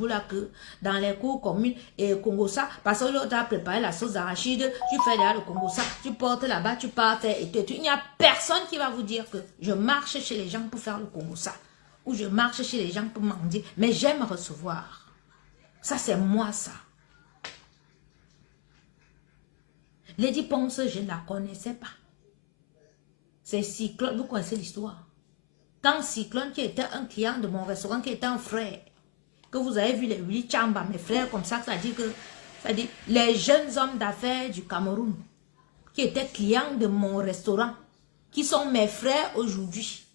vous là que dans les cours communes et Congo ça, parce que l'autre a préparé la sauce d'arachide, tu fais derrière le Congo ça, tu portes là-bas, tu pars faire et tout. Il n'y a personne qui va vous dire que je marche chez les gens pour faire le Congo ça, ou je marche chez les gens pour mendier, mais j'aime recevoir. Ça c'est moi ça. Lady Ponce, je ne la connaissais pas. C'est Cyclone, vous connaissez l'histoire. Quand Cyclone, qui était un client de mon restaurant, qui était un frère, que vous avez vu les 8 chambres, mes frères, comme ça dit que, ça dit, les jeunes hommes d'affaires du Cameroun, qui étaient clients de mon restaurant, qui sont mes frères aujourd'hui,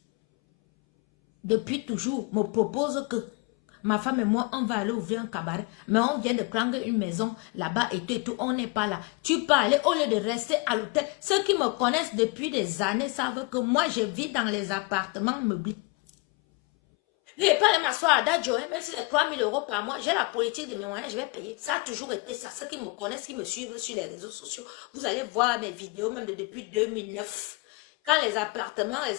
depuis toujours, me proposent que ma femme et moi, on va aller ouvrir un cabaret, mais on vient de prendre une maison là-bas et tout, on n'est pas là. Tu peux aller au lieu de rester à l'hôtel. Ceux qui me connaissent depuis des années savent que moi, je vis dans les appartements meublés. Je ne vais pas aller m'asseoir à Dadjo, même si c'est 3 000 € par mois, j'ai la politique de mes moyens, je vais payer. Ça a toujours été ça. Ceux qui me connaissent, qui me suivent sur les réseaux sociaux, vous allez voir mes vidéos, même depuis 2009. Quand les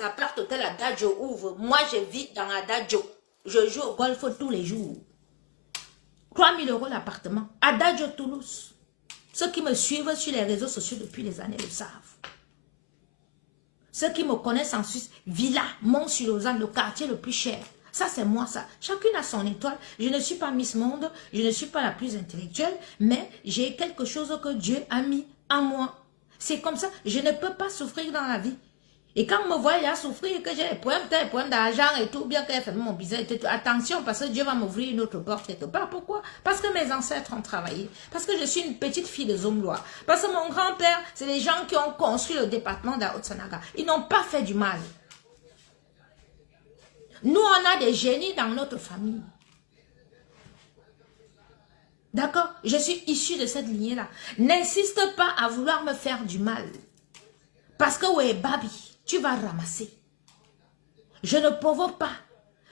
appart-hôtels à Dadjo ouvrent, moi, je vis dans la Dadjo. Je joue au golf tous les jours. 3 000 € l'appartement. À Dadjo, Toulouse. Ceux qui me suivent sur les réseaux sociaux depuis des années le savent. Ceux qui me connaissent en Suisse, Villa, Mont-sur-Lausanne, le quartier le plus cher. Ça, c'est moi, ça. Chacune a son étoile. Je ne suis pas Miss Monde, je ne suis pas la plus intellectuelle, mais j'ai quelque chose que Dieu a mis en moi. C'est comme ça. Je ne peux pas souffrir dans la vie. Et quand on me voit là souffrir, que j'ai des problèmes d'argent et tout, bien qu'elle fait mon business, attention, parce que Dieu va m'ouvrir une autre porte quelque part. Pourquoi? Parce que mes ancêtres ont travaillé. Parce que je suis une petite fille de Zomlois. Parce que mon grand-père, c'est les gens qui ont construit le département d'Aotsanaga. Ils n'ont pas fait du mal. Nous, on a des génies dans notre famille. D'accord? Je suis issue de cette lignée-là. N'insiste pas à vouloir me faire du mal. Parce que, ouais, Babi, tu vas ramasser. Je ne provoque pas.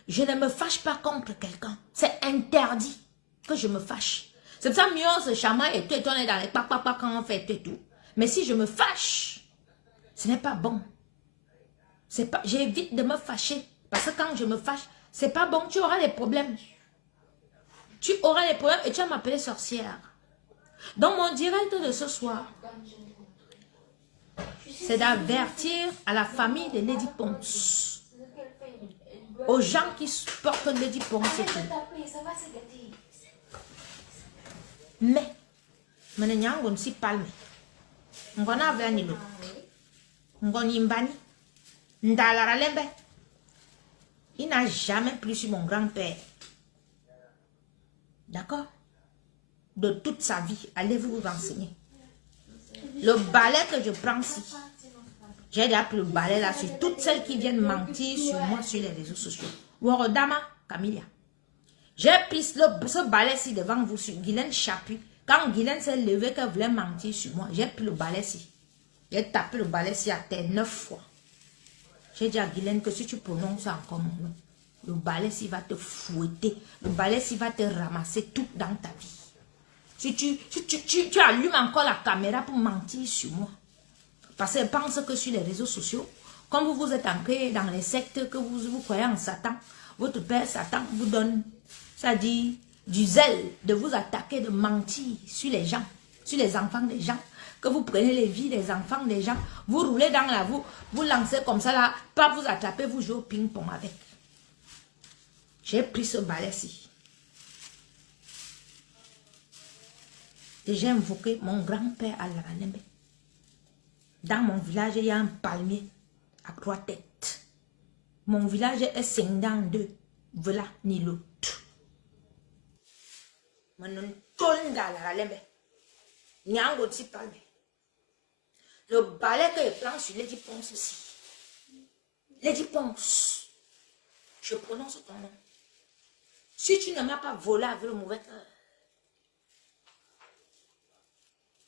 Je ne me fâche pas contre quelqu'un. C'est interdit que je me fâche. C'est pour ça que mieux on se chamaille et tout, on est dans les papa quand on fait tout. Mais si je me fâche, ce n'est pas bon. J'évite de me fâcher. Parce que quand je me fâche, c'est pas bon. Tu auras des problèmes. Tu auras des problèmes et tu vas m'appeler sorcière. Dans mon direct de ce soir, c'est d'avertir à la famille de Lady Ponce, aux gens qui portent Lady Ponce et tout. Mais, je ne suis pas le il n'a jamais plu sur mon grand-père. D'accord? De toute sa vie, allez vous renseigner. Le balai que je prends ici, j'ai déjà pris le balai là sur toutes celles qui viennent mentir sur moi sur les réseaux sociaux. Worodama, Camilla. J'ai pris ce balai-ci devant vous sur Guylaine Chapuis. Quand Guylaine s'est levée qu'elle voulait mentir sur moi, j'ai pris le balai-ci. J'ai tapé le balai-ci à terre 9 fois. J'ai dit à Guylaine que si tu prononces encore mon nom, le balai-ci va te fouetter. Le balai-ci va te ramasser tout dans ta vie. Si tu allumes encore la caméra pour mentir sur moi. Parce qu'elle pense que sur les réseaux sociaux, comme vous vous êtes ancré dans les sectes, que vous croyez en Satan, votre père Satan vous donne, ça dit, du zèle de vous attaquer, de mentir sur les gens, sur les enfants des gens, que vous prenez les vies des enfants des gens, vous roulez dans la vous lancez comme ça là, pas vous attraper, vous jouez au ping-pong avec. J'ai pris ce balai-ci. Et j'ai invoqué mon grand-père à Laranembe. Dans mon village, il y a un palmier à 3 têtes. Mon village est scindé en 2. Voilà, ni l'autre. Le balai que je prends sur Lady Ponce ici. Lady Ponce, je prononce ton nom. Si tu ne m'as pas volé avec le mauvais cœur,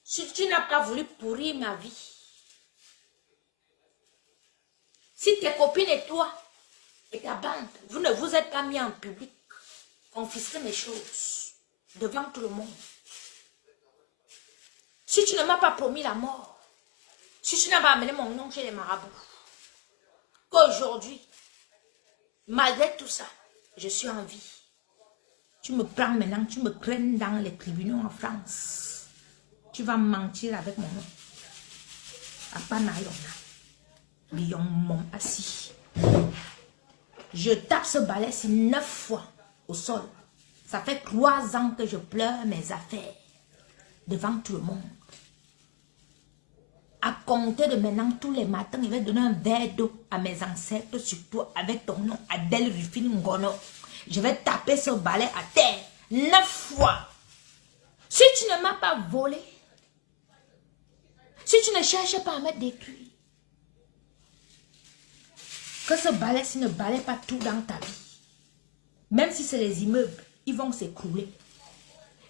si tu n'as pas voulu pourrir ma vie, si tes copines et toi et ta bande, vous ne vous êtes pas mis en public, confisquez mes choses devant tout le monde. Si tu ne m'as pas promis la mort, si tu n'as pas amené mon nom chez les marabouts, qu'aujourd'hui, malgré tout ça, je suis en vie. Tu me prends maintenant, tu me traînes dans les tribunaux en France. Tu vas mentir avec mon nom. Assis. Je tape ce balai 9 fois au sol. Ça fait 3 ans que je pleure mes affaires devant tout le monde. À compter de maintenant, tous les matins, je vais donner un verre d'eau à mes ancêtres, surtout avec ton nom, Adèle Rufine Ngono. Je vais taper ce balai à terre 9 fois. Si tu ne m'as pas volé, si tu ne cherches pas à me détruire, que ce balai-ci ne balaie pas tout dans ta vie. Même si c'est les immeubles, ils vont s'écrouler.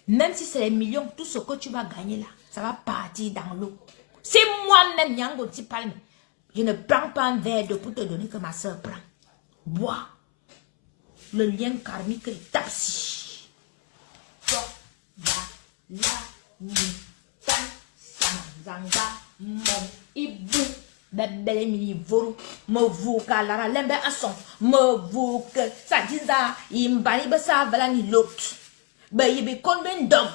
Même si c'est les millions, tout ce que tu vas gagner là, ça va partir dans l'eau. C'est moi-même, Nyango Tipalme. Je ne prends pas un verre d'eau pour te donner que ma soeur prend. Bois. Le lien karmique est tapsi. Ibu. Bebele mini voro me vuka lara lembe ason me vuka sadinza imbani besa vala ni lot be yibi konben dom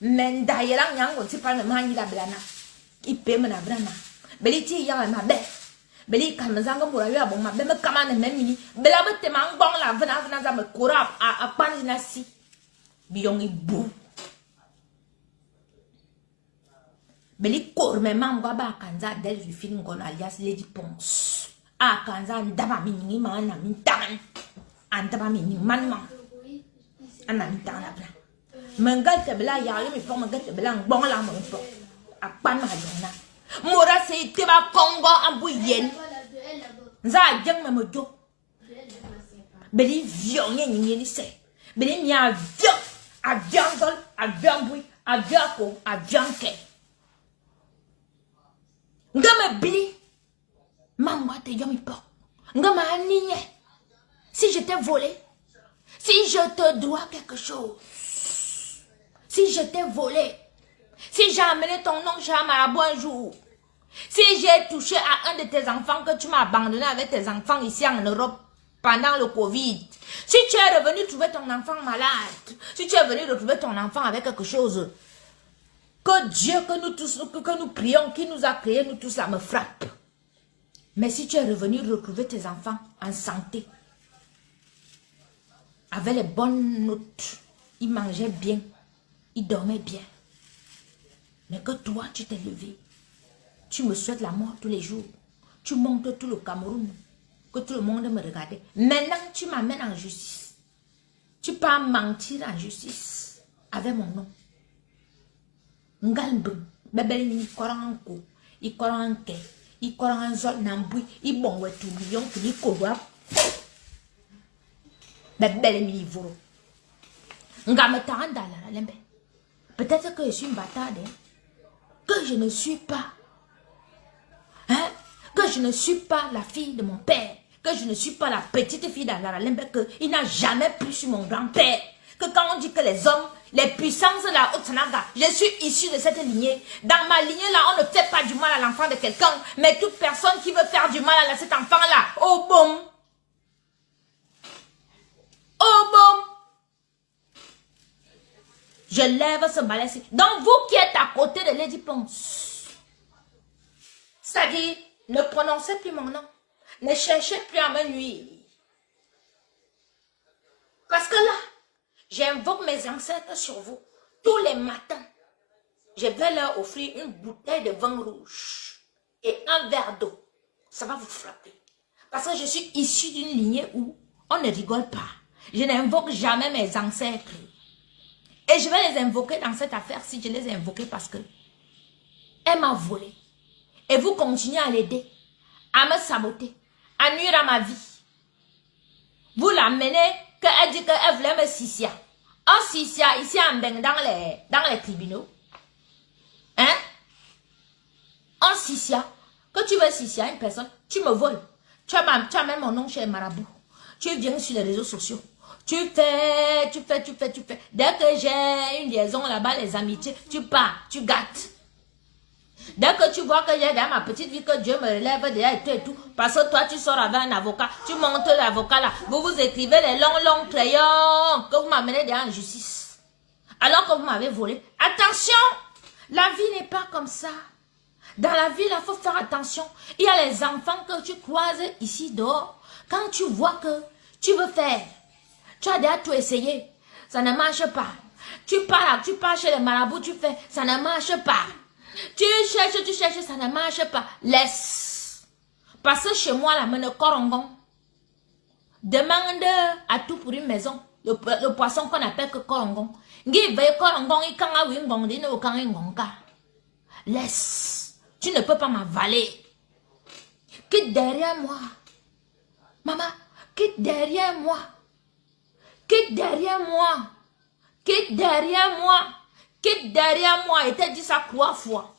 men da yelang yang on sipal me manyi la blana ipe me na blana beli ti yang ma be beli kan mazanga mura yo abon ma be me kama na mini bela be te mang bong la vana za me kura a pan na si biyong ibu Beli kor me mangwa ba kanza del Rufine Ngono alias Lady Pons. A kanza ndaba mingi mana mintan. Andaba mingi manman. Ana mintan la bla. Mengal te bla ya mi pon mengal te bla ngbong la mo pon. A pan ma yona. Mora se te ba Congo ambu yen. Nza jeng me mojo. Beli vion nye nye ni se. Beli nya vion. A vion zol, a vion bui, a vion ko, a vion ke. Ngame bili, maman te yomi po. Ngame anigné. Si je t'ai volé, si je te dois quelque chose, si je t'ai volé, si j'ai amené ton nom chez Amarabou un jour, si j'ai touché à un de tes enfants que tu m'as abandonné avec tes enfants ici en Europe pendant le Covid, si tu es revenu trouver ton enfant malade, si tu es venu retrouver ton enfant avec quelque chose, que Dieu, que nous tous, que nous prions, qui nous a créés, nous tous là, me frappe. Mais si tu es revenu retrouver tes enfants en santé, avec les bonnes notes, ils mangeaient bien, ils dormaient bien. Mais que toi, tu t'es levé, tu me souhaites la mort tous les jours, tu montes tout le Cameroun, que tout le monde me regardait. Maintenant, tu m'amènes en justice. Tu peux mentir en justice avec mon nom. Ngalbe, bebele ni koran ko, I koran ke, I koran zol nambui, I bon wetu million ki kowa. Bebele mi voro. Ngame tanda la lembe. Peut-être que je suis une bâtarde, que je ne suis pas, hein, que je ne suis pas la fille de mon père, que je ne suis pas la petite fille d'Alara lembe, que il n'a jamais plu sur mon grand-père, que quand on dit que les hommes, les puissances de la Haute-Sanaga, je suis issue de cette lignée. Dans ma lignée là, on ne fait pas du mal à l'enfant de quelqu'un, mais toute personne qui veut faire du mal à cet enfant là, oh bon, oh bon, je lève ce balai-ci. Donc vous qui êtes à côté de Lady Ponce, c'est-à-dire, ne prononcez plus mon nom, ne cherchez plus à me nuire. Parce que là, j'invoque mes ancêtres sur vous. Tous les matins, je vais leur offrir une bouteille de vin rouge et un verre d'eau. Ça va vous frapper. Parce que je suis issue d'une lignée où on ne rigole pas. Je n'invoque jamais mes ancêtres. Et je vais les invoquer dans cette affaire-ci. Je les ai invoqués parce que elle m'a volé. Et vous continuez à l'aider, à me saboter, à nuire à ma vie. Vous l'amenez qu'elle dit qu'elle voulait me sissia. Un sissia ici en Beng dans les tribunaux. Hein? Un sissia. Que tu veux sissia une personne, tu me voles. Tu amènes mon nom chez Marabout. Tu viens sur les réseaux sociaux. Tu fais. Dès que j'ai une liaison là-bas, les amitiés, tu pars, tu gâtes. Dès que tu vois que j'ai dans ma petite vie que Dieu me relève déjà et tout, parce que toi tu sors avec un avocat, tu montes l'avocat là, vous vous écrivez les longs crayons que vous m'amenez déjà en justice. Alors que vous m'avez volé. Attention, la vie n'est pas comme ça. Dans la vie, il faut faire attention. Il y a les enfants que tu croises ici dehors. Quand tu vois que tu veux faire, tu as déjà tout essayé, ça ne marche pas. Tu pars chez les marabouts, tu fais, ça ne marche pas. Tu cherches, ça ne marche pas. Laisse. Parce que chez moi, là, le corongon demande à tout pour une maison. Le poisson qu'on appelle que corongon. Laisse. Tu ne peux pas m'avaler. Quitte derrière moi. Maman, quitte derrière moi. Quitte derrière moi. Quitte derrière moi. Quitte derrière moi. Et t'as dit ça 3 fois.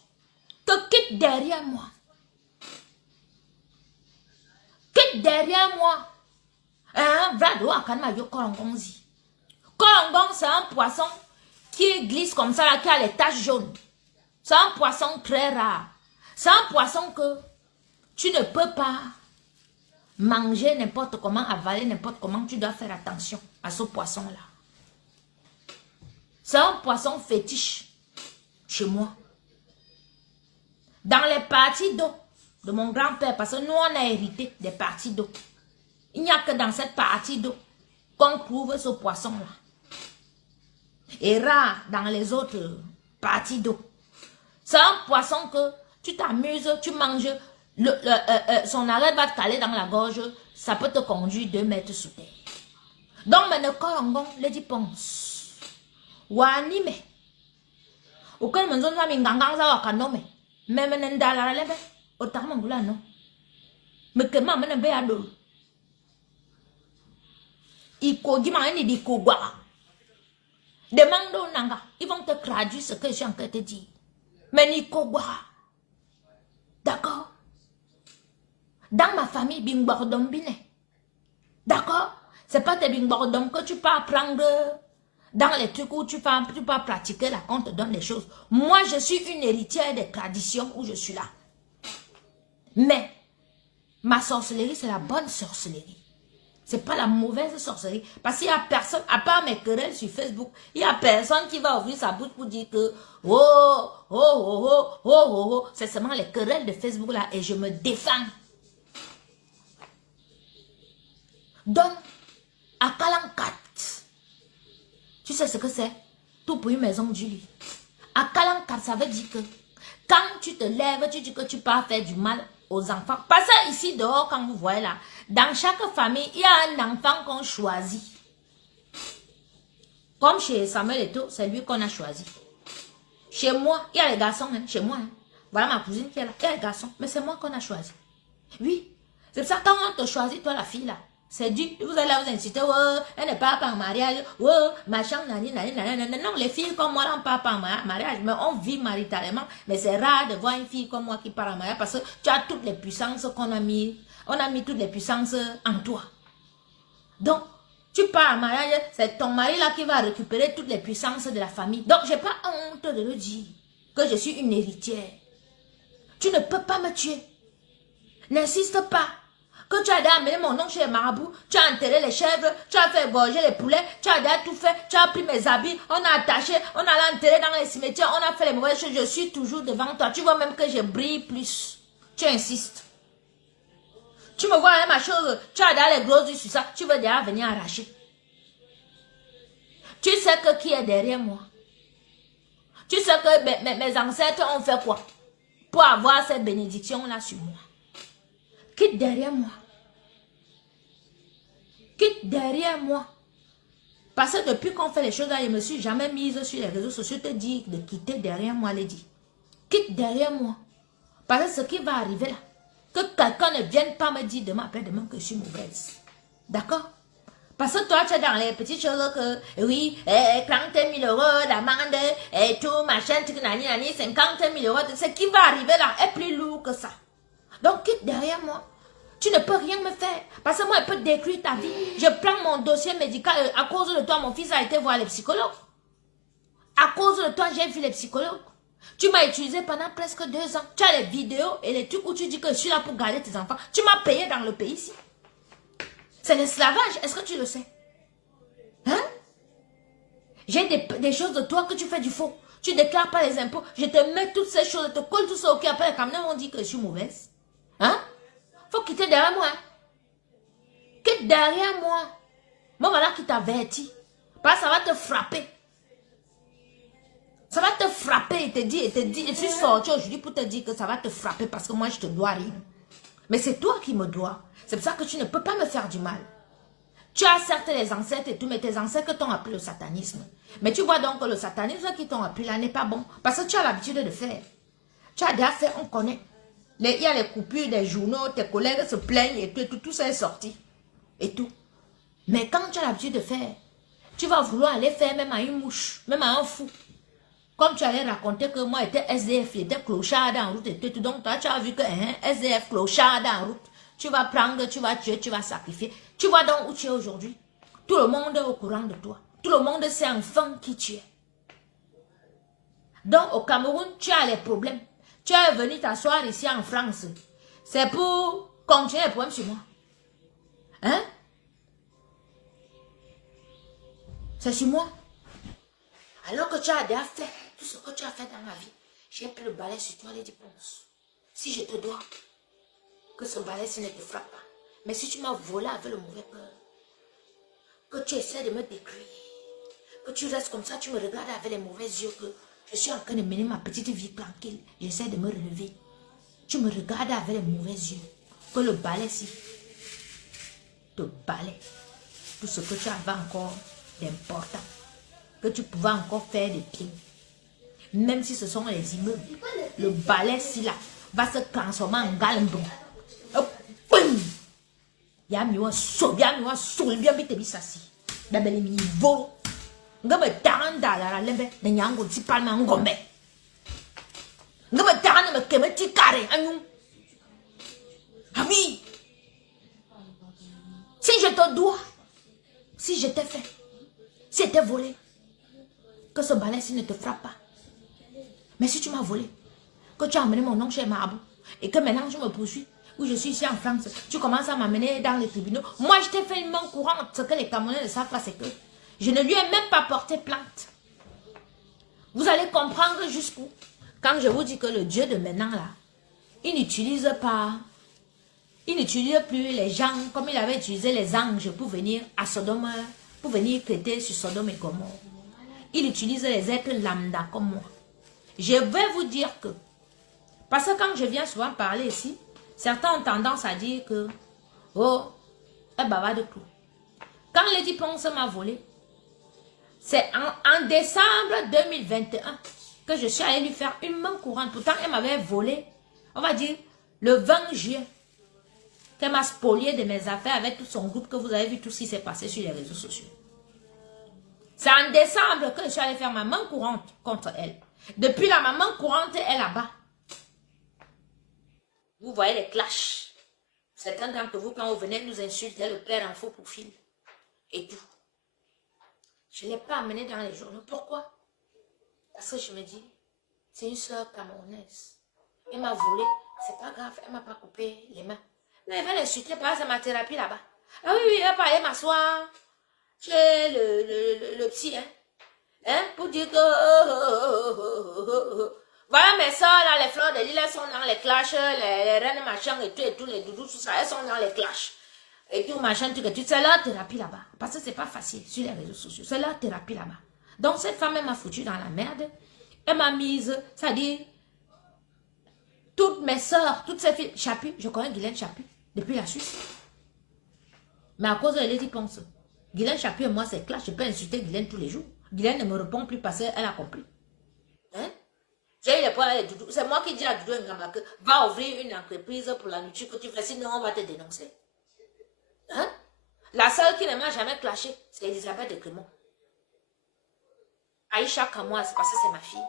Que quitte derrière moi. Quitte derrière moi. Hein? Vrado akanma yo korongonzi. Korongon, c'est un poisson qui glisse comme ça, là, qui a les taches jaunes. C'est un poisson très rare. C'est un poisson que tu ne peux pas manger n'importe comment, avaler n'importe comment. Tu dois faire attention à ce poisson-là. C'est un poisson fétiche chez moi. Dans les parties d'eau de mon grand-père, parce que nous, on a hérité des parties d'eau. Il n'y a que dans cette partie d'eau qu'on trouve ce poisson-là. Et rare dans les autres parties d'eau. C'est un poisson que tu t'amuses, tu manges, son arrêt va te caler dans la gorge, ça peut te conduire 2 mètres sous terre. Donc, maintenant, Korongon, le dit pense. Wanime. Auquel me zone mi ngangang za wakanome. Mais maintenant, dans la lèvre, autant mangula non. Mais que maman ne veut pas. Il dit man il dit quoi. Demande au nanga, ils vont te traduire ce que j'ai encore te dit. Mais ni quoi. D'accord? Dans ma famille, bingbordom bine. D'accord? C'est pas tes bingbordom que tu peux apprendre dans les trucs où tu peux pratiquer là, on te donne les choses. Moi, je suis une héritière des traditions où je suis là. Mais ma sorcellerie, c'est la bonne sorcellerie. C'est pas la mauvaise sorcellerie. Parce qu'il n'y a personne, à part mes querelles sur Facebook, il n'y a personne qui va ouvrir sa bouche pour dire que c'est seulement les querelles de Facebook là et je me défends. Donc, à Kalankat, tu sais ce que c'est? Tout pour une maison du lit. À Kalankat, ça veut dire que quand tu te lèves, tu dis que tu pars faire du mal aux enfants. Parce que ici dehors, quand vous voyez là, dans chaque famille, il y a un enfant qu'on choisit. Comme chez Samuel Eto'o, c'est lui qu'on a choisi. Chez moi, il y a les garçons, hein, chez moi. Hein. Voilà ma cousine qui est là, il y a les garçons, mais c'est moi qu'on a choisi. Oui, c'est ça quand on te choisit, toi la fille là. C'est dit, vous allez vous inciter, oh, elle n'est pas en mariage, oh, machin, nani. Non, les filles comme moi, on ne part pas en mariage, mais on vit maritalement. Mais c'est rare de voir une fille comme moi qui part en mariage parce que tu as toutes les puissances qu'on a mis. On a mis toutes les puissances en toi. Donc, tu pars en mariage, c'est ton mari là qui va récupérer toutes les puissances de la famille. Donc, je n'ai pas honte de le dire que je suis une héritière. Tu ne peux pas me tuer. N'insiste pas. Que tu as déjà amené mon nom chez les marabouts, tu as enterré les chèvres, tu as fait égorger les poulets, tu as déjà tout fait, tu as pris mes habits, on a attaché, on a enterré dans les cimetières, on a fait les mauvaises choses, je suis toujours devant toi. Tu vois même que je brille plus. Tu insistes. Tu me vois avec ma chose, tu as déjà les gros yeux sur ça, tu veux déjà venir arracher. Tu sais que qui est derrière moi. Tu sais que mes ancêtres ont fait quoi pour avoir cette bénédiction-là sur moi. Quitte derrière moi. Quitte derrière moi. Parce que depuis qu'on fait les choses là, je ne me suis jamais mise sur les réseaux sociaux te dire de quitter derrière moi, Lady. Quitte derrière moi. Parce que ce qui va arriver là, que quelqu'un ne vienne pas me dire demain après demain que je suis mauvaise. D'accord? Parce que toi, tu es dans les petites choses que, oui, 30 000 € d'amende, et tout, machin, 50 000 €, ce qui va arriver là est plus lourd que ça. Donc, quitte derrière moi. Tu ne peux rien me faire. Parce que moi, je peux détruire ta vie. Je prends mon dossier médical. À cause de toi, mon fils a été voir les psychologues. À cause de toi, j'ai vu les psychologues. Tu m'as utilisé pendant presque 2 ans. Tu as les vidéos et les trucs où tu dis que je suis là pour garder tes enfants. Tu m'as payé dans le pays ici. C'est l'esclavage. Est-ce que tu le sais? Hein? J'ai des choses de toi que tu fais du faux. Tu ne déclares pas les impôts. Je te mets toutes ces choses, je te colle tout ça au cul. Après, les camions vont dire que je suis mauvaise. Hein? Faut quitter derrière moi. Hein? Quitte derrière moi. Moi, voilà qui t'avertit. Parce que ça va te frapper. Ça va te frapper et te dire, je suis sorti aujourd'hui pour te dire que ça va te frapper parce que moi, je te dois rien. Mais c'est toi qui me dois. C'est pour ça que tu ne peux pas me faire du mal. Tu as certes les ancêtres et tout, mais tes ancêtres t'ont appris le satanisme. Mais tu vois donc que le satanisme qui t'ont appris là n'est pas bon. Parce que tu as l'habitude de faire. Tu as déjà fait, on connaît. Il y a les coupures des journaux, tes collègues se plaignent et tout ça est sorti. Et tout. Mais quand tu as l'habitude de faire, tu vas vouloir aller faire même à une mouche, même à un fou. Comme tu allais raconter que moi j'étais SDF, j'étais clochard en route et tout. Donc toi tu as vu que SDF clochard en route. Tu vas prendre, tu vas tuer, tu vas sacrifier. Tu vois donc où tu es aujourd'hui. Tout le monde est au courant de toi. Tout le monde sait enfin qui tu es. Donc au Cameroun, tu as les problèmes. Tu es venu t'asseoir ici en France. C'est pour continuer les problèmes sur moi. Hein? C'est sur moi. Alors que tu as déjà fait tout ce que tu as fait dans ma vie. J'ai pris le balai sur toi, les dépenses. Si je te dois, que ce balai-ci ne te frappe pas. Mais si tu m'as volé avec le mauvais cœur, que tu essaies de me détruire, que tu restes comme ça, tu me regardes avec les mauvais yeux, que je suis en train de mener ma petite vie tranquille, j'essaie de me relever. Tu me regardes avec les mauvais yeux, que le balai-ci te balaie tout ce que tu avais encore d'important, que tu pouvais encore faire de pied. Même si ce sont les immeubles, le balai-ci là va se transformer en galembon. Ya miwa so bien bite bisasi. Babele mi volo. Ngaba taranda la lembe na nyango ti palma ngombe. Ngaba taranda me keme ti kare anu. Ami. Si je te dois, si je t'ai fait, si je t'ai volé, que ce balai-ci ne te frappe pas. Mais si tu m'as volé, que tu as amené mon nom chez Marabout, et que maintenant tu me poursuis, où je suis ici en France, tu commences à m'amener dans les tribunaux. Moi, je t'ai fait une main courante. Ce que les Camerounais ne savent pas, c'est que je ne lui ai même pas porté plainte. Vous allez comprendre jusqu'où. Quand je vous dis que le Dieu de maintenant, là, il n'utilise plus les gens comme il avait utilisé les anges pour venir à Sodome, pour venir traiter sur Sodome et Gomorrhe. Il utilise les êtres lambda comme moi. Je vais vous dire que, parce que quand je viens souvent parler ici, certains ont tendance à dire que, oh, elle bavard de tout. Quand Lady Ponce m'a volé, c'est en décembre 2021 que je suis allée lui faire une main courante. Pourtant, elle m'avait volé, on va dire, le 20 juin, qu'elle m'a spolié de mes affaires avec tout son groupe que vous avez vu tout ce qui s'est passé sur les réseaux sociaux. C'est en décembre que je suis allée faire ma main courante contre elle. Depuis là, ma main courante est là-bas. Vous voyez les clashs. Certains d'entre vous, quand vous venez nous insulter, le père en faux profil. Et tout. Je ne l'ai pas amené dans les journaux. Pourquoi? Parce que je me dis, c'est une soeur camerounaise. Elle m'a volé. C'est pas grave, elle ne m'a pas coupé les mains. Mais elle va l'insulter par ma thérapie là-bas. Ah oui, elle va aller m'asseoir chez le psy, pour dire que... Voilà mes soeurs là, les fleurs de l'île, elles sont dans les clashs, les reines machin et tout, les doudous, tout ça, elles sont dans les clashs. Et tout machin, tout, c'est leur thérapie là-bas. Parce que c'est pas facile sur les réseaux sociaux, c'est leur thérapie là-bas. Donc cette femme, elle m'a foutu dans la merde. Elle m'a mise, c'est-à-dire, toutes mes soeurs, toutes ces filles, Chapu, je connais Guylaine Chapu, depuis la Suisse. Mais à cause de Lady Ponce, Guylaine Chapu et moi, c'est clash, je peux insulter Guylaine tous les jours. Guylaine ne me répond plus parce qu'elle a compris. Hein? J'ai eu les points avec Doudou. C'est moi qui dis à Doudou Ngamba que va ouvrir une entreprise pour la nourriture que tu fais, sinon on va te dénoncer. Hein? La seule qui ne m'a jamais clashé, c'est Elisabeth de Crémont. Aïcha Kamoise, parce que c'est ma fille.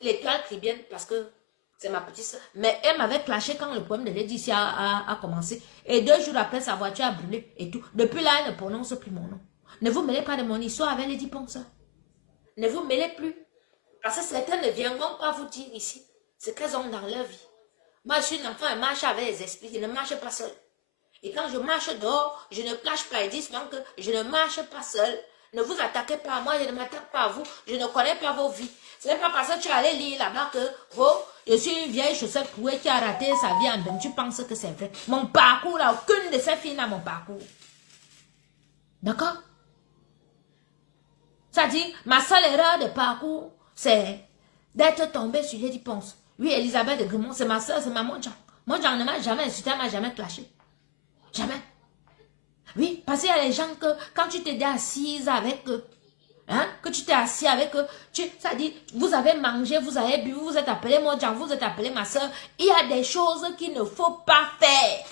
L'étoile Cribienne, parce que c'est ma petite soeur. Mais elle m'avait clashé quand le problème de Laetitia a commencé. Et 2 jours après, sa voiture a brûlé et tout. Depuis là, elle ne prononce plus mon nom. Ne vous mêlez pas de mon histoire avec Lady Ponce. Ne vous mêlez plus. Parce que certaines ne viendront pas vous dire ici ce qu'elles ont dans leur vie. Moi, je suis une enfant, elle marche avec les esprits, je ne marche pas seule. Et quand je marche dehors, je ne clash pas. Ils disent même que je ne marche pas seule. Ne vous attaquez pas à moi, je ne m'attaque pas à vous. Je ne connais pas vos vies. Ce n'est pas parce que tu es allé lire là-bas que je suis une vieille chaussette couée qui a raté sa vie en demi. Tu penses que c'est vrai. Mon parcours, là, aucune de ces filles n'a mon parcours. D'accord? Ça dit, ma seule erreur de parcours, c'est d'être tombée sur Lady Ponce. Oui, Elisabeth de Grimont, c'est ma soeur, c'est ma Monjan. Monjan ne m'a jamais insulté, elle ne m'a jamais clashé. Jamais. Oui, parce qu'il y a les gens que quand tu t'es assise avec eux, hein, que tu t'es assis avec eux, ça dit, vous avez mangé, vous avez bu, vous êtes appelé Monjan, vous êtes appelé ma soeur. Il y a des choses qu'il ne faut pas faire.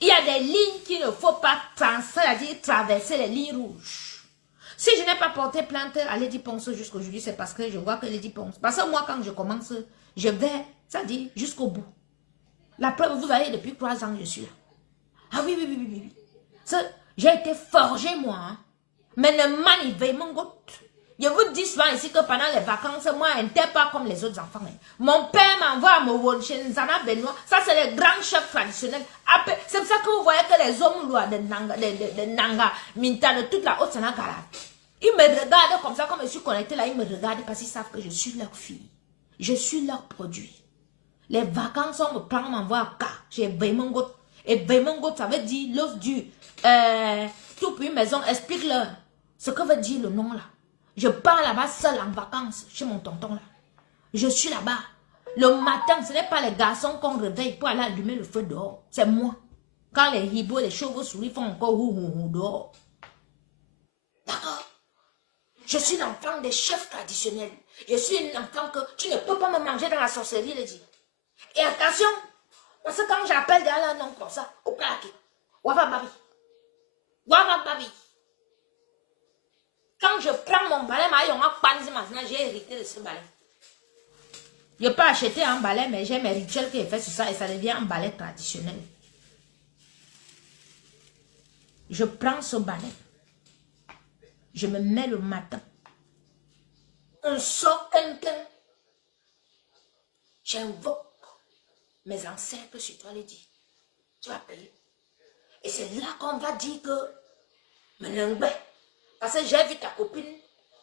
Il y a des lignes qu'il ne faut pas traverser les lignes rouges. Si je n'ai pas porté plainte à Lady Ponce jusqu'aujourd'hui, c'est parce que je vois que Lady Ponce... Parce que moi, quand je commence, je vais, ça dit, jusqu'au bout. La preuve, vous voyez, depuis 3 ans, je suis là. Ah oui, oui, oui, oui, oui. J'ai été forgé, moi. Hein. Mais ne manivez mon goût. Je vous dis souvent ici que pendant les vacances, moi, je n'étais pas comme les autres enfants. Hein. Mon père m'envoie à Mowon, chez Nzana Benoît. Ça, c'est les grands chefs traditionnels. C'est pour ça que vous voyez que les hommes lois de Nanga, Minta, de toute la haute Sanagara, ils me regardent comme ça, comme je suis connectée là, ils me regardent parce qu'ils savent que je suis leur fille. Je suis leur produit. Les vacances, on me prend, on m'envoie à K, chez Veymongot. Et Veymongot, ça veut dire l'os du tout puis maison. Explique-leur ce que veut dire le nom là. Je pars là-bas seule en vacances chez mon tonton là. Je suis là-bas. Le matin, ce n'est pas les garçons qu'on réveille pour aller allumer le feu dehors. C'est moi. Quand les hiboux, les chauves-souris font encore hou dehors. D'accord? Je suis l'enfant des chefs traditionnels. Je suis une enfant que tu ne peux pas me manger dans la sorcellerie, les dit. Et attention, parce que quand j'appelle derrière un nom comme ça, au claquet, Wava Babi. Wava Babi. Quand je prends mon balai, j'ai hérité de ce balai. Je peux acheter un balai, mais j'ai mes rituels qui est fait sur ça et ça devient un balai traditionnel. Je prends ce balai. Je me mets le matin. On sort quelqu'un. J'invoque mes ancêtres sur toi, les dit. Tu vas payer. Et c'est là qu'on va dire que parce que j'ai vu ta copine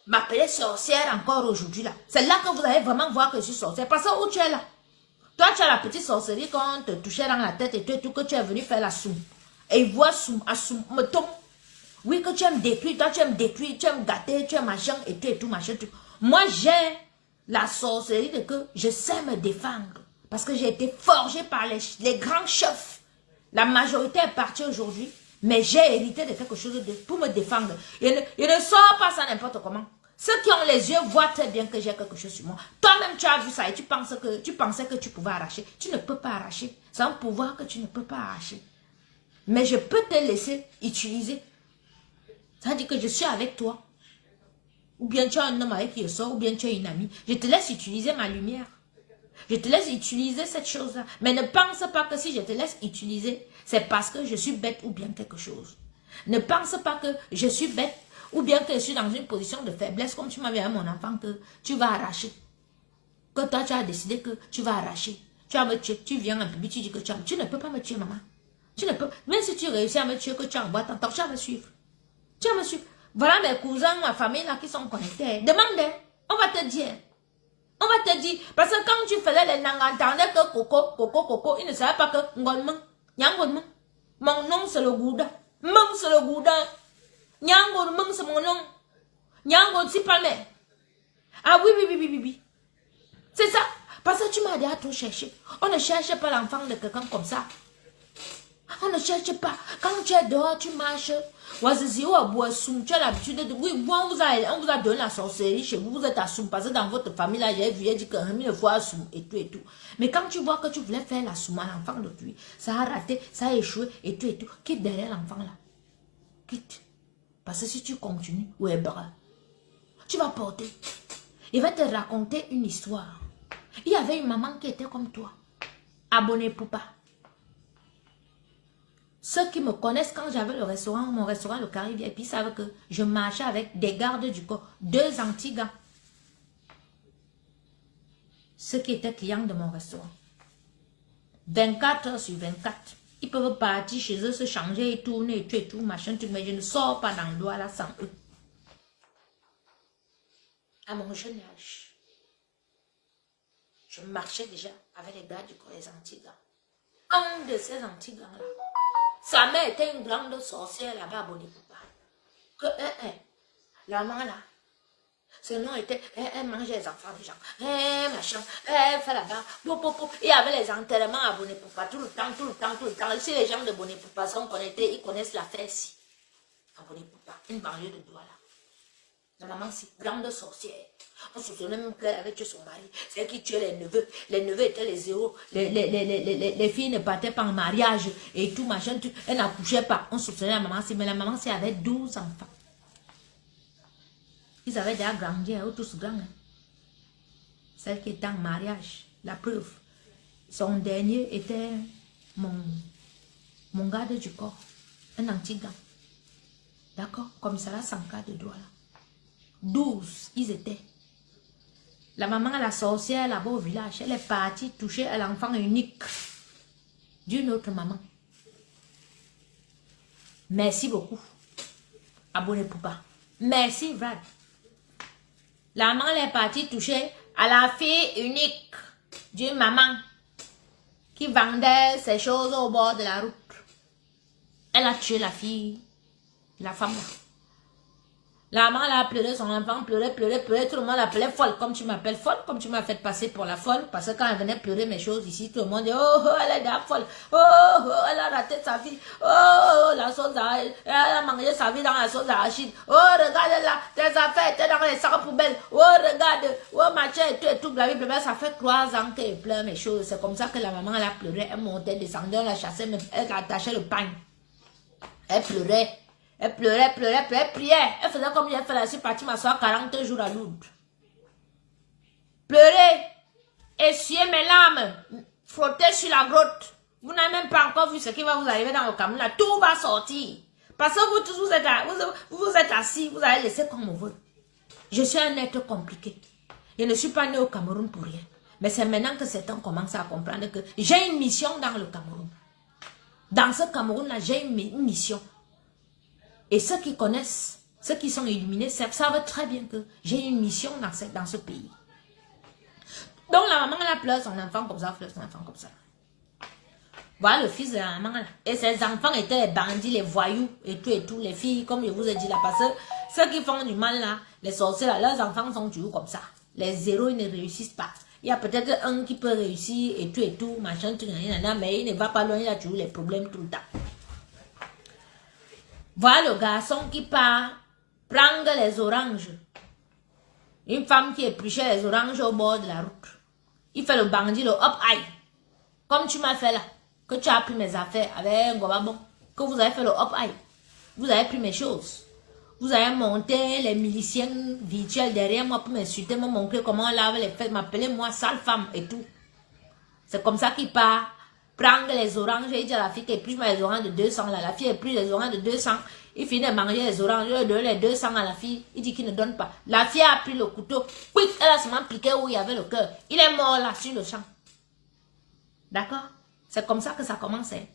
m'appeler sorcière encore aujourd'hui là. C'est là que vous allez vraiment voir que je suis sorcière. Parce que où tu es là? Toi, tu as la petite sorcellerie quand on te touchait dans la tête et tout que tu es venu faire la soum. Et il voit soum, me tombe. Oui, que tu aimes détruire, toi tu aimes détruire, tu aimes gâter, tu aimes machin et tout, machin, tout. Moi, j'ai la sorcellerie de que je sais me défendre. Parce que j'ai été forgée par les grands chefs. La majorité est partie aujourd'hui, mais j'ai hérité de quelque chose pour me défendre. Je ne sors pas ça n'importe comment. Ceux qui ont les yeux voient très bien que j'ai quelque chose sur moi. Toi-même, tu as vu ça et tu pensais que tu pouvais arracher. Tu ne peux pas arracher. C'est un pouvoir que tu ne peux pas arracher. Mais je peux te laisser utiliser. Ça veut dire que je suis avec toi. Ou bien tu as un homme avec qui je sors, ou bien tu es une amie. Je te laisse utiliser ma lumière. Je te laisse utiliser cette chose-là. Mais ne pense pas que si je te laisse utiliser, c'est parce que je suis bête ou bien quelque chose. Ne pense pas que je suis bête ou bien que je suis dans une position de faiblesse, comme tu m'avais dit à mon enfant, que tu vas arracher. Que toi, tu as décidé que tu vas arracher. Tu vas me tuer. Tu viens en public, tu dis que tu ne peux pas me tuer, maman. Tu ne peux. Même si tu réussis à me tuer, que tu envoies ton temps, tu vas me suivre. Tu vas me suivre. Voilà mes cousins, ma famille là qui sont connectés. Demande, on va te dire. On va te dire, parce que quand tu faisais les n'entendais que coco, ils ne savaient pas que mon nom c'est le gouda. Mung c'est le gouda. Nyango, mung c'est mon nom. Nyango, c'est pas mais. Ah oui, oui, oui, oui, oui, oui. C'est ça. Parce que tu m'as dit à tout chercher. On ne cherche pas l'enfant de quelqu'un comme ça. On ne cherche pas. Quand tu es dehors, tu marches. Tu as l'habitude de... Oui, on vous a donné la sorcellerie chez vous. Vous êtes à Soum. Parce que dans votre famille, là, j'ai vu, j'ai dit que Rémi ne faut à Soum et tout et tout. Mais quand tu vois que tu voulais faire la Soum à l'enfant d'autrui, ça a raté, ça a échoué et tout et tout. Quitte derrière l'enfant là. Quitte. Parce que si tu continues, ouais, bras, tu vas porter. Il va te raconter une histoire. Il y avait une maman qui était comme toi. Abonnée Poupa. Ceux qui me connaissent quand j'avais le restaurant, mon restaurant, le Caribbean, et puis savent que je marchais avec des gardes du corps, 2 anti-gars. ceux qui étaient clients de mon restaurant. 24 heures sur 24. Ils peuvent partir chez eux, se changer et tourner et tout, machin, tout, mais je ne sors pas dans le doigt là sans eux. À mon jeune âge, je marchais déjà avec les gars du corps des Antigua. Un de ces Antigua-là, sa mère était une grande sorcière là-bas à Bonipoupa. Que la maman là, ce nom était, elle mangeait les enfants des gens, machin, elle fait là-bas, il y avait les enterrements à Bonipoupa, tout le temps. Si les gens de Bonipoupa sont connectés, ils connaissent l'affaire ici. À Bonipoupa, une banlieue de Douala. La maman, c'est grande sorcière. On se souvient même qu'elle avait tué son mari. C'est elle qui tuait les neveux. Les neveux étaient les zéros. Les filles ne partaient pas en mariage et tout, machin. Tout. Elle n'accouchait pas. On soupçonnait la maman, mais la maman, c'est avait 12 enfants. Ils avaient déjà grandi, eux tous grands. Celle qui était en mariage, la preuve. Son dernier était mon garde du corps. Un anti-gant. D'accord? Comme ça, là, 100 cas de Douala. 12, ils étaient. La maman, la sorcière, là-bas au village, elle est partie toucher l'enfant unique d'une autre maman. Merci beaucoup. Abonnez-vous. Merci, Brad. La maman, elle est partie toucher à la fille unique d'une maman qui vendait ses choses au bord de la route. Elle a tué la fille, la femme là. La maman a pleuré, son enfant pleurait, tout le monde l'appelait folle, comme tu m'appelles folle, comme tu m'as fait passer pour la folle, parce que quand elle venait pleurer mes choses ici, tout le monde dit, oh, elle est déjà folle, oh, elle a raté sa vie, oh, la sauce d'arachide, elle a mangé sa vie dans la sauce d'arachide, oh, regarde là, tes affaires étaient dans les sacs poubelles, oh, regarde, oh, machin, et tout, blablabla, ça fait 3 ans qu'elle pleure mes choses, c'est comme ça que la maman, elle a pleuré, elle montait, descendait, on la chassait, elle attachait le pain, elle pleurait. Elle pleurait, elle priait. Elle faisait comme elle fait là, je suis partie m'asseoir 40 jours à Lourdes. Pleurer, essuyer mes larmes, frotter sur la grotte. Vous n'avez même pas encore vu ce qui va vous arriver dans le Cameroun. Là, tout va sortir. Parce que vous tous, vous êtes assis, vous allez laisser comme on veut. Je suis un être compliqué. Je ne suis pas né au Cameroun pour rien. Mais c'est maintenant que certains commencent à comprendre que j'ai une mission dans le Cameroun. Dans ce Cameroun-là, j'ai une mission. Et ceux qui connaissent, ceux qui sont illuminés, savent très bien que j'ai une mission dans ce pays. Donc la maman, elle pleure son enfant comme ça, Voilà le fils de la maman. Là. Et ses enfants étaient les bandits, les voyous et tout. Les filles, comme je vous ai dit là, parce que ceux qui font du mal là, les sorciers là, leurs enfants sont toujours comme ça. Les zéros, ils ne réussissent pas. Il y a peut-être un qui peut réussir et tout, machin, tout, mais il ne va pas loin, il a toujours les problèmes tout le temps. Voilà le garçon qui part prendre les oranges. Une femme qui épluchait les oranges au bord de la route. Il fait le bandit, le hop aïe. Comme tu m'as fait là. Que tu as pris mes affaires avec un gobabon. Que vous avez fait le hop aïe. Vous avez pris mes choses. Vous avez monté les miliciens virtuels derrière moi pour m'insulter, me montrer comment on lave les fesses, m'appeler moi sale femme et tout. C'est comme ça qu'il part. Prendre les oranges, il dit à la fille qu'elle épluche les oranges de 200 là. La fille épluche les oranges de 200. Il finit de manger les oranges, il donne les 200 à la fille. Il dit qu'il ne donne pas. La fille a pris le couteau. Quick, elle a seulement piqué où il y avait le cœur. Il est mort là sur le champ. D'accord? C'est comme ça que ça commençait.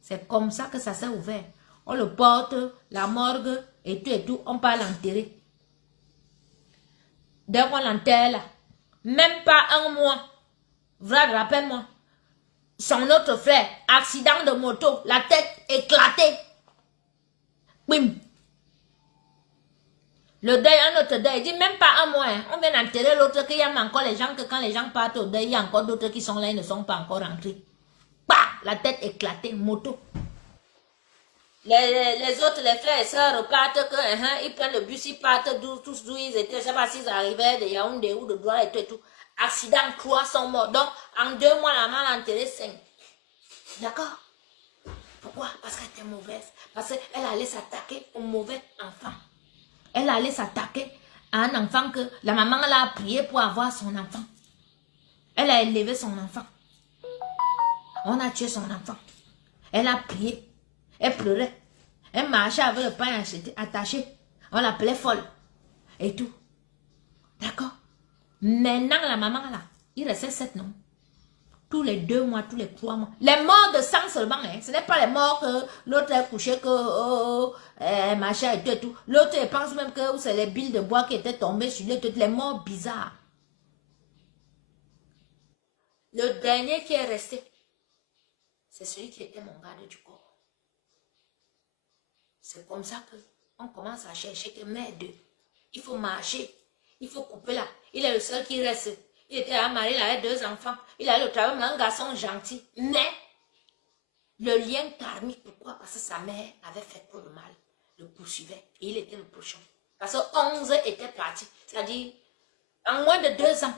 C'est comme ça que ça s'est ouvert. On le porte, la morgue et tout. On part l'enterrer. Dès qu'on l'enterre là, même pas un mois. Vlad, rappelle-moi. Son autre frère, accident de moto, la tête éclatée. Bim. Le deuil, un autre deuil, il dit même pas un mois. Hein. On vient d'enterrer l'autre, qu'il y a encore les gens, que quand les gens partent au deuil, il y a encore d'autres qui sont là, ils ne sont pas encore rentrés. Bah, la tête éclatée, moto. Les autres, les frères et sœurs repartent, ils prennent le bus, ils partent tous d'où ils étaient. Je ne sais pas s'ils arrivaient de Yaoundé ou de Douala et tout. Accident, 3 sont morts. Donc, en 2 mois, la maman a enterré 5. D'accord? Pourquoi? Parce qu'elle était mauvaise. Parce qu'elle allait s'attaquer au mauvais enfant. Elle allait s'attaquer à un enfant que la maman l'a prié pour avoir son enfant. Elle a élevé son enfant. On a tué son enfant. Elle a prié. Elle pleurait. Elle marchait avec le pain attaché. On l'appelait folle. Et tout. D'accord? Maintenant, la maman là, Il restait 7 noms. Tous les 2 mois, tous les 3 mois. Les morts de sang seulement, hein. Ce n'est pas les morts que l'autre est couché, que machin et tout. L'autre, il pense même que c'est les billes de bois qui étaient tombées sur lui, toutes les morts bizarres. Le dernier qui est resté, c'est celui qui était mon garde du corps. C'est comme ça qu'on commence à chercher que merde, il faut marcher, il faut couper là. Il est le seul qui reste. Il était marié, il avait 2 enfants. Il avait le travail, mais un garçon gentil. Mais le lien karmique, pourquoi? Parce que sa mère avait fait trop de mal. Le poursuivait et il était le prochain. Parce que 11 étaient partis. C'est-à-dire, en moins de 2 ans,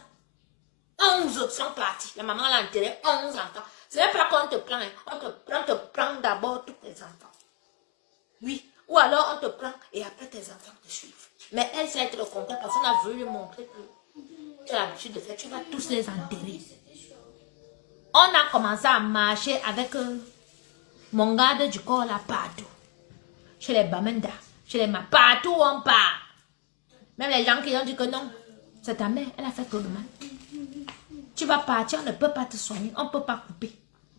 11 sont partis. La maman l'a enterré, 11 enfants. Ce n'est pas qu'on te prend, hein. On te prend d'abord tous tes enfants. Oui. Ou alors on te prend et après tes enfants te suivent. Mais elle, ça a été le contraire parce qu'on a voulu lui montrer que tu as l'habitude de faire, tu vas tous les enterrer. On a commencé à marcher avec mon garde du corps là partout. Chez les Bamenda, chez les Ma, partout où on part. Même les gens qui ont dit que non, c'est ta mère, elle a fait trop de mal. Tu vas partir, on ne peut pas te soigner, on ne peut pas couper.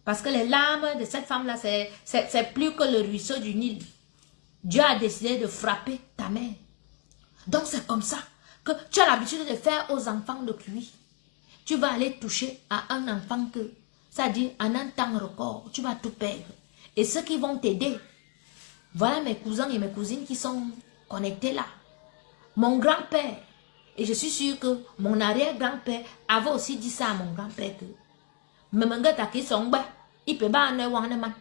Parce que les larmes de cette femme-là, c'est plus que le ruisseau du Nil. Dieu a décidé de frapper ta mère. Donc c'est comme ça que tu as l'habitude de faire aux enfants de cuit. Tu vas aller toucher à un enfant que, c'est-à-dire en un temps record, tu vas tout perdre. Et ceux qui vont t'aider, voilà mes cousins et mes cousines qui sont connectés là. Mon grand-père, et je suis sûre que mon arrière-grand-père avait aussi dit ça à mon grand-père que Memanga taki songba, il peut pas ne wan man.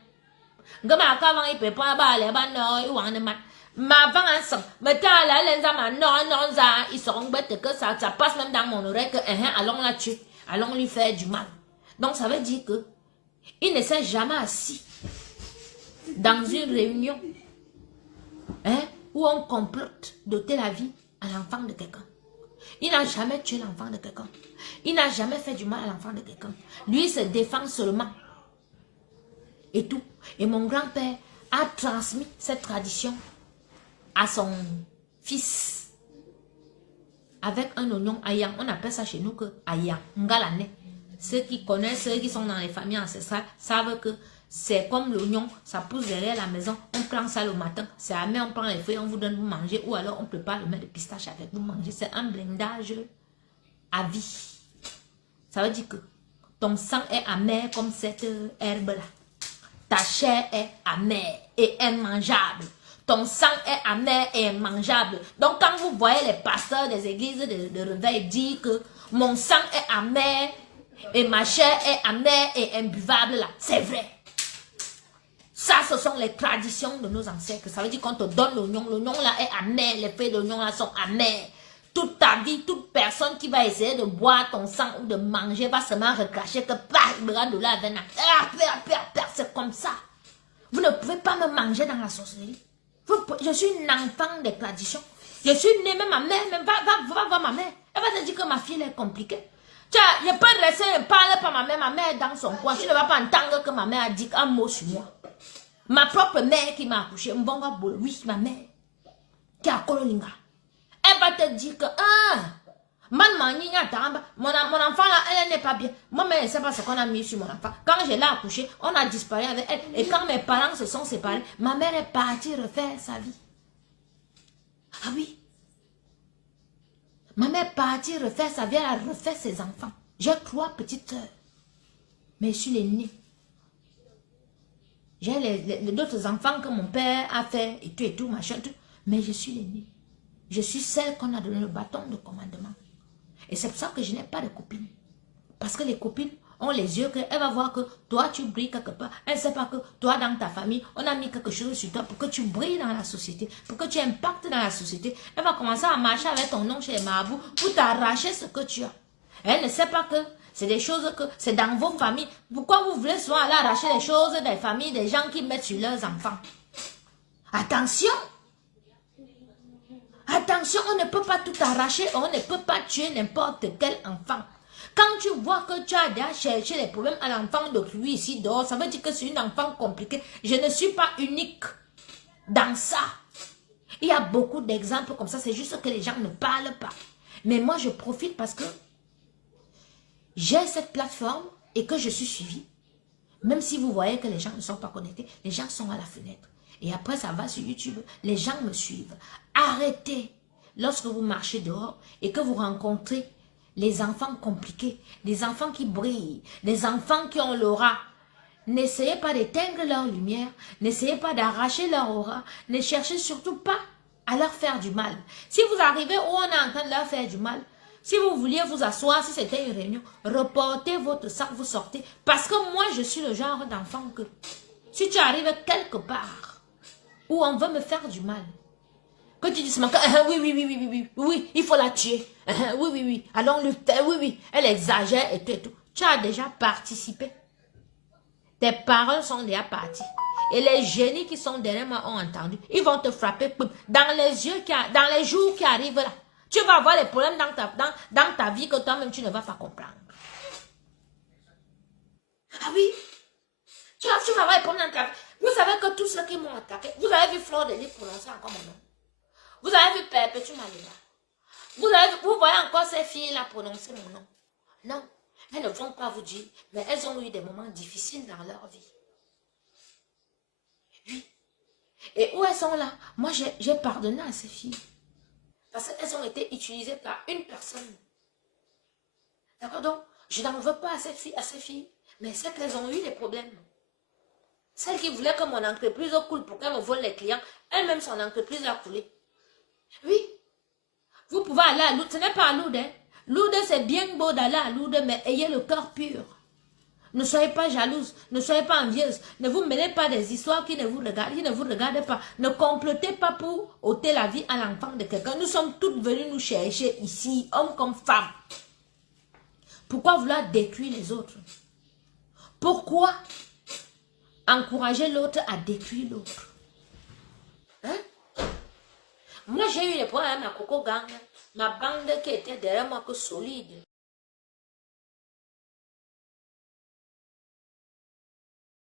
Gama kavang il peut pas aller ban no wan man. Ma vang en sang, mais t'as la lenza man non ça, ils sont bêtes que ça passe même dans mon oreille que allons la tuer, allons lui faire du mal. Donc ça veut dire que il ne s'est jamais assis dans une réunion où on complote d'ôter la vie à l'enfant de quelqu'un. Il n'a jamais tué l'enfant de quelqu'un. Il n'a jamais fait du mal à l'enfant de quelqu'un. Lui se défend seulement. Et tout. Et mon grand-père a transmis cette tradition à son fils. Avec un oignon ayam. On appelle ça chez nous que ayam. Ngalane. Ceux qui connaissent, ceux qui sont dans les familles ancestrales, savent que c'est comme l'oignon, ça pousse derrière la maison. On prend ça le matin, c'est amer, on prend les feuilles, on vous donne, vous manger. Ou alors on prépare le mets de pistache avec vous manger. C'est un blindage à vie. Ça veut dire que ton sang est amer comme cette herbe-là. Ta chair est amère et immangeable. Ton sang est amer et immangeable. Donc quand vous voyez les pasteurs des églises de réveil dire que mon sang est amer et ma chair est amère et imbuvable, là, c'est vrai. Ça, ce sont les traditions de nos ancêtres. Ça veut dire qu'on te donne l'oignon. L'oignon là est amer. Les feuilles d'oignon là sont amères. Toute ta vie, toute personne qui va essayer de boire ton sang ou de manger va seulement recracher que il me de là avec c'est comme ça. Vous ne pouvez pas me manger dans la sorcellerie. Je suis une enfant des traditions. Je suis née, même ma mère, même va voir ma mère. Elle va te dire que ma fille est compliquée. Tiens, je peux rester et parler par ma mère est dans son coin. Tu ne vas pas entendre que ma mère a dit un mot sur moi. Ma propre mère qui m'a accouché, oui, ma mère, qui a Kololinga. Elle va te dire que, mon enfant là, elle n'est pas bien. Moi, mais elle ne sait pas ce qu'on a mis sur mon enfant. Quand je l'ai accouché, on a disparu avec elle. Et quand mes parents se sont séparés, ma mère est partie refaire sa vie. Ah oui. Ma mère est partie refaire sa vie, elle a refait ses enfants. J'ai 3 petites sœurs. Mais je suis l'aînée. J'ai d'autres enfants que mon père a fait et tout, machin, tout. Mais je suis l'aînée. Je suis celle qu'on a donné le bâton de commandement. Et c'est pour ça que je n'ai pas de copines. Parce que les copines ont les yeux qu'elle va voir que toi, tu brilles quelque part. Elle ne sait pas que toi, dans ta famille, on a mis quelque chose sur toi pour que tu brilles dans la société, pour que tu impactes dans la société. Elle va commencer à marcher avec ton nom chez les marabouts pour t'arracher ce que tu as. Elle ne sait pas que c'est des choses que c'est dans vos familles. Pourquoi vous voulez souvent aller arracher les choses des familles des gens qui mettent sur leurs enfants? Attention! Attention, on ne peut pas tout arracher, on ne peut pas tuer n'importe quel enfant. Quand tu vois que tu as déjà cherché les problèmes à l'enfant de lui ici dehors, ça veut dire que c'est une enfant compliquée. Je ne suis pas unique dans ça. Il y a beaucoup d'exemples comme ça, c'est juste que les gens ne parlent pas. Mais moi, je profite parce que j'ai cette plateforme et que je suis suivi, même si vous voyez que les gens ne sont pas connectés, les gens sont à la fenêtre. Et après, ça va sur YouTube, les gens me suivent. Arrêtez, lorsque vous marchez dehors et que vous rencontrez les enfants compliqués, des enfants qui brillent, des enfants qui ont l'aura. N'essayez pas d'éteindre leur lumière, n'essayez pas d'arracher leur aura, ne cherchez surtout pas à leur faire du mal. Si vous arrivez où on est en train de leur faire du mal, si vous vouliez vous asseoir, si c'était une réunion, reportez votre sac, vous sortez. Parce que moi, je suis le genre d'enfant que, si tu arrives quelque part où on veut me faire du mal, que tu dis oui, il faut la tuer. Oui, allons le faire, oui, elle exagère et tout. Tu as déjà participé. Tes paroles sont déjà parties. Et les génies qui sont derrière moi ont entendu. Ils vont te frapper dans les yeux, dans les jours qui arrivent là. Tu vas avoir les problèmes dans ta vie que toi-même tu ne vas pas comprendre. Ah oui, tu vas avoir les problèmes dans ta vie. Vous savez que tous ceux qui m'ont attaqué, vous avez vu Fleur de Lys prononcer encore mon nom. Vous avez vu Perpétue Maléva. Vous voyez encore ces filles-là prononcer mon nom. Non, elles ne vont pas vous dire, mais elles ont eu des moments difficiles dans leur vie. Oui. Et où elles sont là? Moi, j'ai pardonné à ces filles. Parce qu'elles ont été utilisées par une personne. D'accord? Donc, je n'en veux pas à ces filles. Mais c'est qu'elles ont eu des problèmes. Celle qui voulait que mon entreprise coule pour qu'elle me vole les clients, elle-même son entreprise a coulé. Oui. Vous pouvez aller à Lourdes. Ce n'est pas à Lourdes. Hein? Lourdes, c'est bien beau d'aller à Lourdes, mais ayez le cœur pur. Ne soyez pas jalouse, ne soyez pas envieuse, ne vous mêlez pas des histoires qui ne vous regardent pas. Ne complotez pas pour ôter la vie à l'enfant de quelqu'un. Nous sommes toutes venues nous chercher ici, hommes comme femmes. Pourquoi vouloir détruire les autres? Pourquoi encourager l'autre à détruire l'autre? Hein? Moi, j'ai eu les problèmes à Coco Gang, ma bande qui était derrière moi que solide.